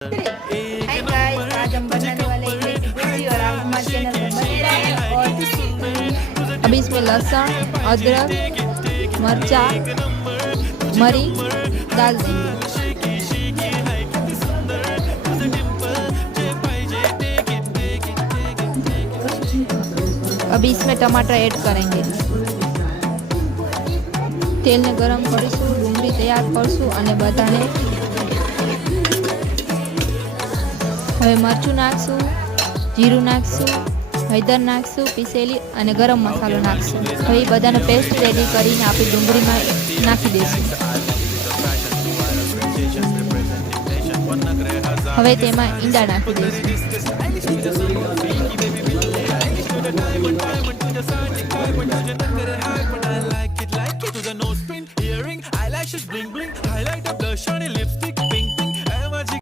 Hi guys, आज हम बनाने वाले इडली की भुर्जी और आप हमारे चैनल में बने रहें। और अब इसमें लहसुन, अदरक, मरचा, मरी डाल देंगे। अब इसमें टमाटर ऐड करेंगे। तेल ने गरम करीशू, डુંગળી तैयार करशू અને બધાને હવે મરચું નાખશું, જીરું નાખશું, હળદર નાખશું પીસેલી અને ગરમ મસાલો નાખશું। હવે બધાનો પેસ્ટ રેડી કરીને આપણે ડુંગળીમાં નાખી દઈશું। હવે તેમાં ઈંડા નાખી દઈશું। Earring, eyelashes bling bling, highlight of blush on your lips.